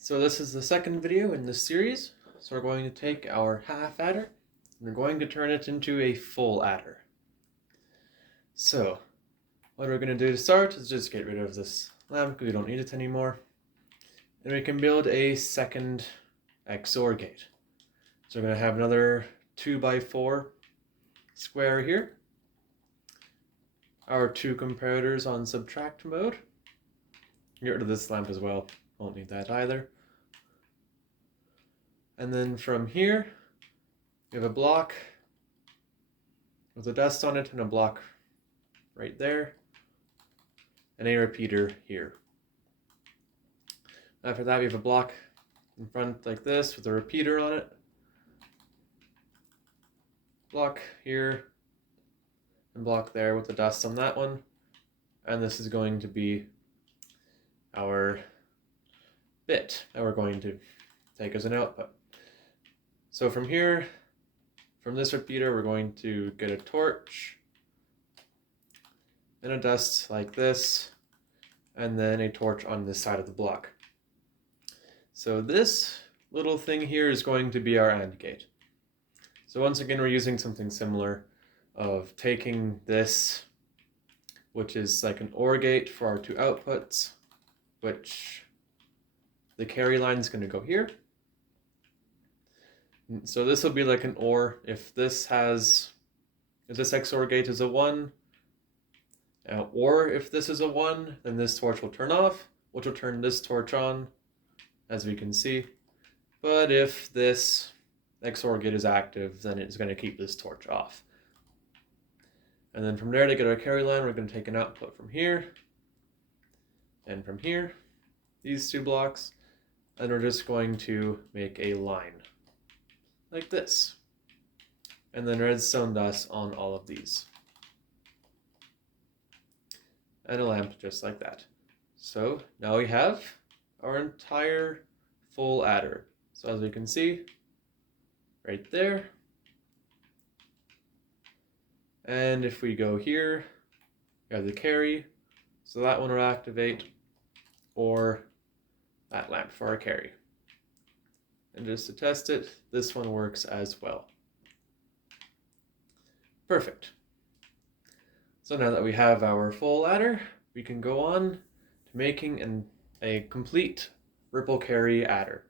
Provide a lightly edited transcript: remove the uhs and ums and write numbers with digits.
So this is the second video in this series. So we're going to take our half adder and we're going to turn it into a full adder. So what we're going to do to start is just get rid of this lamp because we don't need it anymore. And we can build a second XOR gate. So we're going to have another 2x4 square here. Our two comparators on subtract mode. Get rid of this lamp as well. Won't need that either. And then from here, we have a block with a dust on it and a block right there, and a repeater here. After that, we have a block in front like this with a repeater on it, block here, and block there with the dust on that one. And this is going to be our bit that we're going to take as an output. So from here, from this repeater, we're going to get a torch and a dust like this, and then a torch on this side of the block. So this little thing here is going to be our AND gate. So once again, we're using something similar of taking this, which is like an OR gate for our two outputs, which the carry line is going to go here. So this will be like an OR. If this XOR gate is a 1, or if this is a 1, then this torch will turn off, which will turn this torch on, as we can see. But if this XOR gate is active, then it's going to keep this torch off. And then from there, to get our carry line, we're going to take an output from here and from here, these two blocks, and we're just going to make a line like this, and then redstone dust on all of these, and a lamp just like that. So now we have our entire full adder. So as we can see right there, and if we go here, we have the carry, so that one will activate, or that lamp for our carry. And just to test it, this one works as well. Perfect. So now that we have our full adder, we can go on to making a complete ripple carry adder.